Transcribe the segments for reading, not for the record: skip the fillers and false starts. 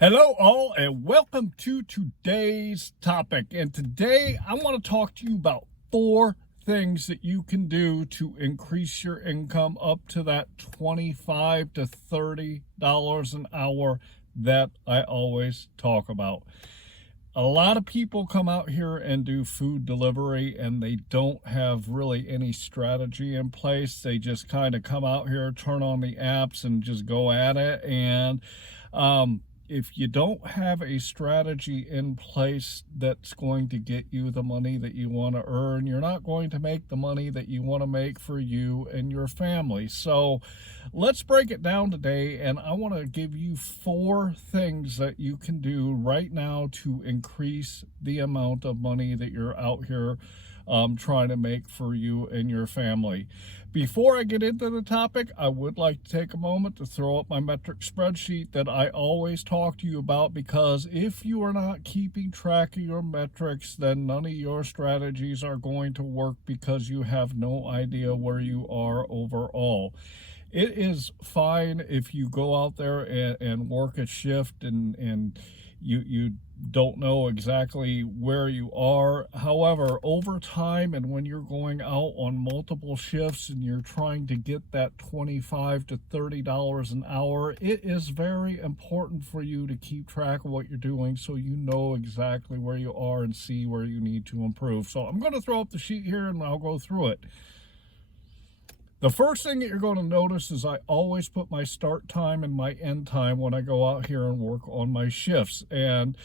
Hello all and welcome to today's topic. And today I want to talk to you about 4 things that you can do to increase your income up to that $25 to $30 an hour that I always talk about. A lot of people come out here and do food delivery and they don't have really any strategy in place. They just kind of come out here, turn on the apps and just go at it. And if you don't have a strategy in place that's going to get you the money that you want to earn, you're not going to make the money that you want to make for you and your family. So let's break it down today, and I want to give you 4 things that you can do right now to increase the amount of money that you're out here trying to make for you and your family. Before I get into the topic, I would like to take a moment to throw up my metric spreadsheet that I always talk to you about, because if you are not keeping track of your metrics, then none of your strategies are going to work because you have no idea where you are overall. It is fine if you go out there and work a shift and you don't know exactly where you are. However, over time, and when you're going out on multiple shifts and you're trying to get that $25 to $30 an hour, it is very important for you to keep track of what you're doing so you know exactly where you are and see where you need to improve. So I'm going to throw up the sheet here and I'll go through it. The first thing that you're going to notice is I always put my start time and my end time when I go out here and work on my shifts. And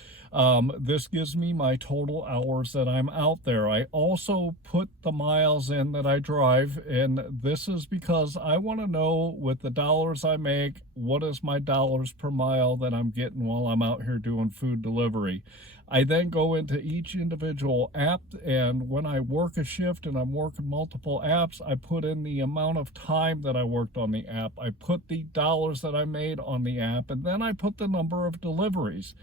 this gives me my total hours that I'm out there. I also put the miles in that I drive, and this is because I want to know, with the dollars I make, what is my dollars per mile that I'm getting while I'm out here doing food delivery. I then go into each individual app, and when I work a shift and I'm working multiple apps, I put in the amount of time that I worked on the app. I put the dollars that I made on the app, and then I put the number of deliveries.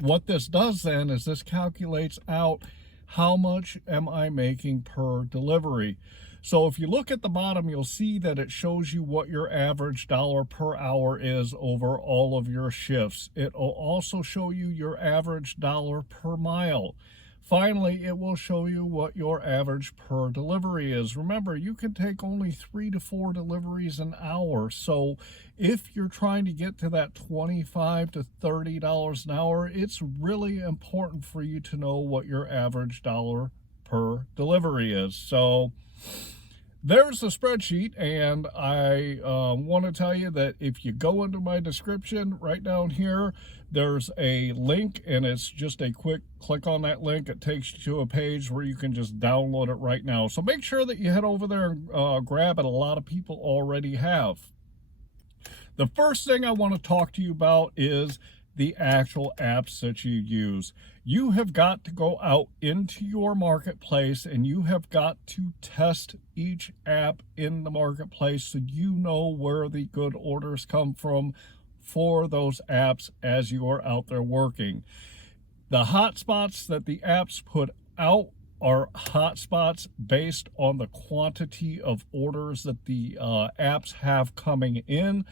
What this does then is this calculates out how much am I making per delivery. So if you look at the bottom, you'll see that it shows you what your average dollar per hour is over all of your shifts. It will also show you your average dollar per mile. Finally, it will show you what your average per delivery is. Remember, you can take only 3 to 4 deliveries an hour. So if you're trying to get to that $25 to $30 an hour, it's really important for you to know what your average dollar per delivery is. So there's the spreadsheet, and I want to tell you that if you go into my description right down here, there's a link, and it's just a quick click on that link. It takes you to a page where you can just download it right now. So make sure that you head over there and grab it. A lot of people already have. The first thing I want to talk to you about is the actual apps that you use. You have got to go out into your marketplace and you have got to test each app in the marketplace so you know where the good orders come from for those apps as you are out there working. The hotspots that the apps put out are hotspots based on the quantity of orders that the apps have coming in.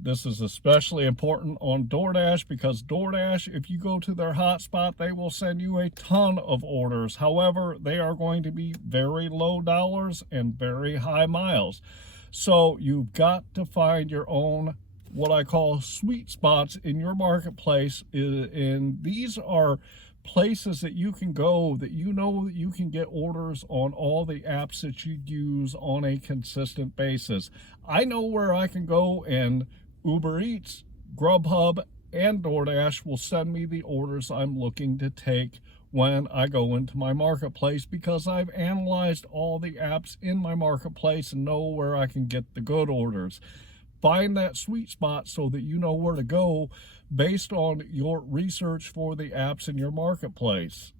This is especially important on DoorDash, because DoorDash, if you go to their hotspot, they will send you a ton of orders. However, they are going to be very low dollars and very high miles. So you've got to find your own, what I call, sweet spots in your marketplace. And these are places that you can go that you know that you can get orders on all the apps that you use on a consistent basis. I know where I can go, and Uber Eats, GrubHub, and DoorDash will send me the orders I'm looking to take when I go into my marketplace, because I've analyzed all the apps in my marketplace and know where I can get the good orders. Find that sweet spot so that you know where to go based on your research for the apps in your marketplace.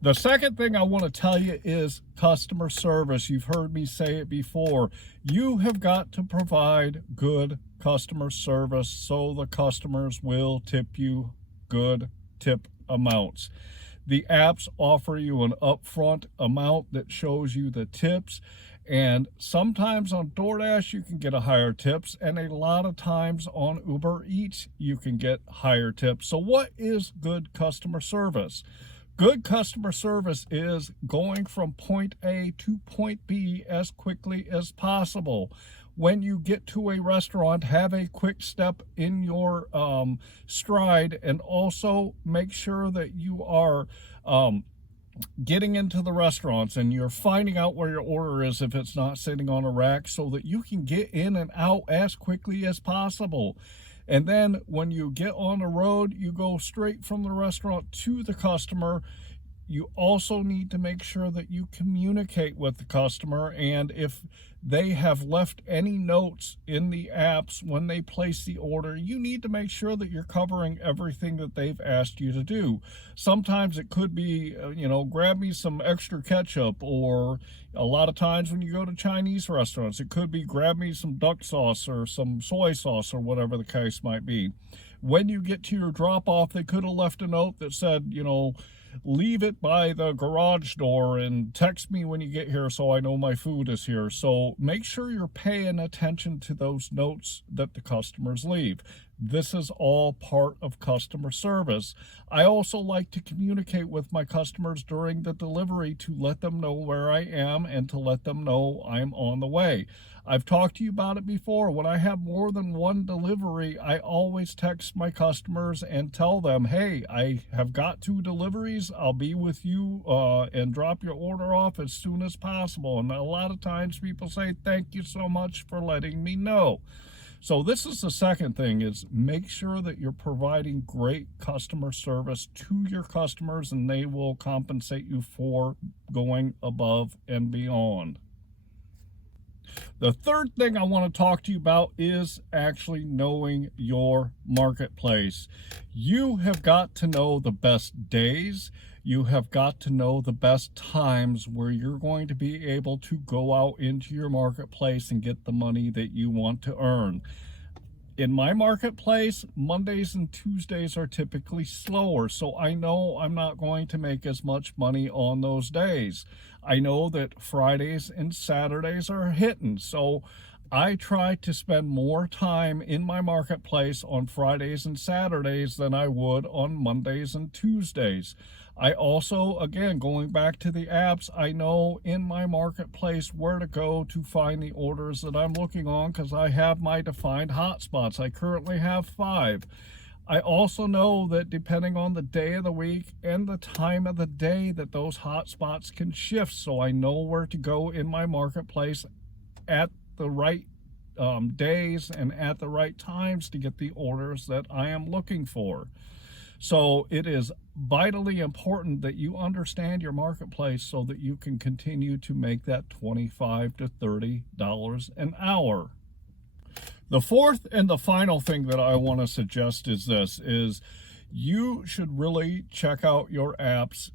The second thing I want to tell you is customer service. You've heard me say it before. You have got to provide good customer service so the customers will tip you good tip amounts. The apps offer you an upfront amount that shows you the tips, And sometimes on DoorDash, you can get a higher tips, and a lot of times on Uber Eats, you can get higher tips. So what is good customer service? Good customer service is going from point A to point B as quickly as possible. When you get to a restaurant, have a quick step in your stride, and also make sure that you are getting into the restaurants and you're finding out where your order is if it's not sitting on a rack, so that you can get in and out as quickly as possible. And then when you get on the road, you go straight from the restaurant to the customer. You also need to make sure that you communicate with the customer, and if they have left any notes in the apps when they place the order, you need to make sure that you're covering everything that they've asked you to do. Sometimes it could be, grab me some extra ketchup, or a lot of times when you go to Chinese restaurants, it could be grab me some duck sauce or some soy sauce or whatever the case might be. When you get to your drop-off, they could have left a note that said, leave it by the garage door and text me when you get here so I know my food is here. So make sure you're paying attention to those notes that the customers leave. This is all part of customer service. I also like to communicate with my customers during the delivery to let them know where I am and to let them know I'm on the way. I've talked to you about it before. When I have more than one delivery, I always text my customers and tell them, hey, I have got 2 deliveries. I'll be with you and drop your order off as soon as possible. And a lot of times people say, thank you so much for letting me know. So this is the second thing, is make sure that you're providing great customer service to your customers, and they will compensate you for going above and beyond. The third thing I want to talk to you about is actually knowing your marketplace. You have got to know the best days. You have got to know the best times where you're going to be able to go out into your marketplace and get the money that you want to earn. In my marketplace, Mondays and Tuesdays are typically slower, so I know I'm not going to make as much money on those days. I know that Fridays and Saturdays are hitting, so I try to spend more time in my marketplace on Fridays and Saturdays than I would on Mondays and Tuesdays. I also, again, going back to the apps, I know in my marketplace where to go to find the orders that I'm looking on, because I have my defined hotspots. I currently have 5. I also know that depending on the day of the week and the time of the day, that those hotspots can shift. So I know where to go in my marketplace at the right days and at the right times to get the orders that I am looking for. So it is vitally important that you understand your marketplace so that you can continue to make that $25 to $30 an hour. The fourth and the final thing that I want to suggest is this, is you should really check out your apps,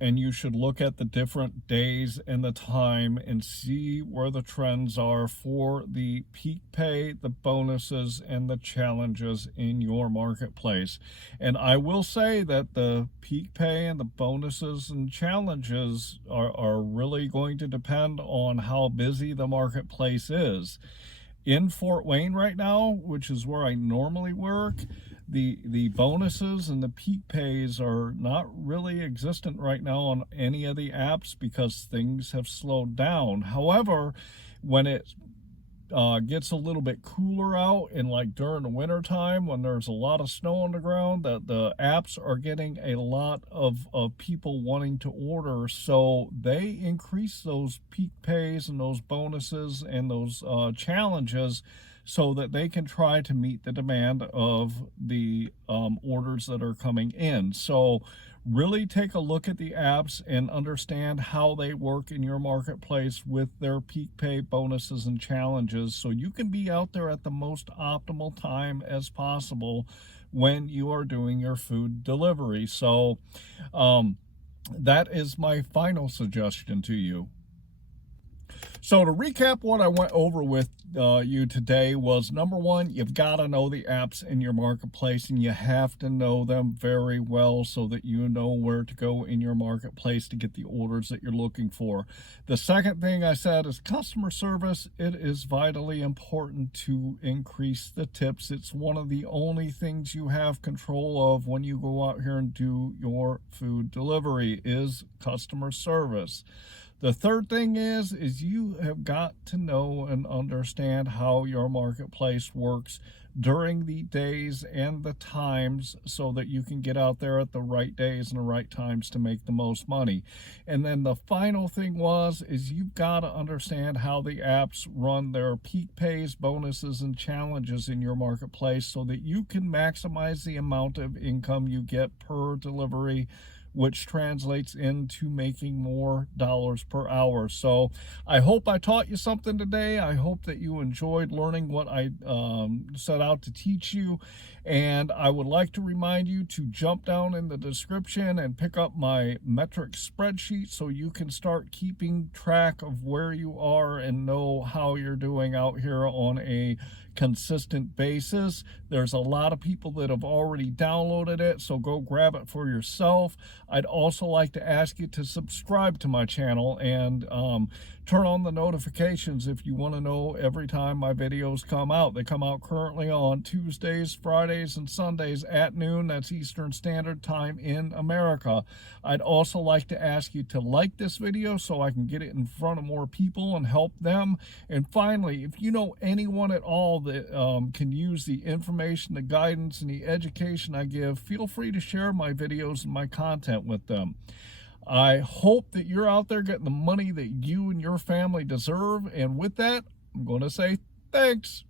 and you should look at the different days and the time and see where the trends are for the peak pay, the bonuses, and the challenges in your marketplace. And I will say that the peak pay and the bonuses and challenges are really going to depend on how busy the marketplace is. In Fort Wayne right now, which is where I normally work, the bonuses and the peak pays are not really existent right now on any of the apps because things have slowed down. However, when it gets a little bit cooler out, and like during the winter time when there's a lot of snow on the ground, that the apps are getting a lot of people wanting to order, so they increase those peak pays and those bonuses and those challenges so that they can try to meet the demand of the orders that are coming in. So really take a look at the apps and understand how they work in your marketplace with their peak pay, bonuses, and challenges, so you can be out there at the most optimal time as possible when you are doing your food delivery. So that is my final suggestion to you. So to recap what I went over with you today was, number one, you've got to know the apps in your marketplace, and you have to know them very well so that you know where to go in your marketplace to get the orders that you're looking for. The second thing I said is customer service. It is vitally important to increase the tips. It's one of the only things you have control of when you go out here and do your food delivery is customer service. The third thing is you have got to know and understand how your marketplace works during the days and the times so that you can get out there at the right days and the right times to make the most money. And then the final thing is you've got to understand how the apps run their peak pays, bonuses, and challenges in your marketplace so that you can maximize the amount of income you get per delivery, which translates into making more dollars per hour. So I hope I taught you something today. I hope that you enjoyed learning what I set out to teach you. And I would like to remind you to jump down in the description and pick up my metric spreadsheet so you can start keeping track of where you are and know how you're doing out here on a consistent basis. There's a lot of people that have already downloaded it, so go grab it for yourself. I'd also like to ask you to subscribe to my channel and turn on the notifications if you want to know every time my videos come out. They come out currently on Tuesdays, Fridays, and Sundays at noon. That's Eastern Standard Time in America. I'd also like to ask you to like this video so I can get it in front of more people and help them. And finally, if you know anyone at all that can use the information, the guidance, and the education I give, feel free to share my videos and my content with them. I hope that you're out there getting the money that you and your family deserve. And with that, I'm going to say thanks.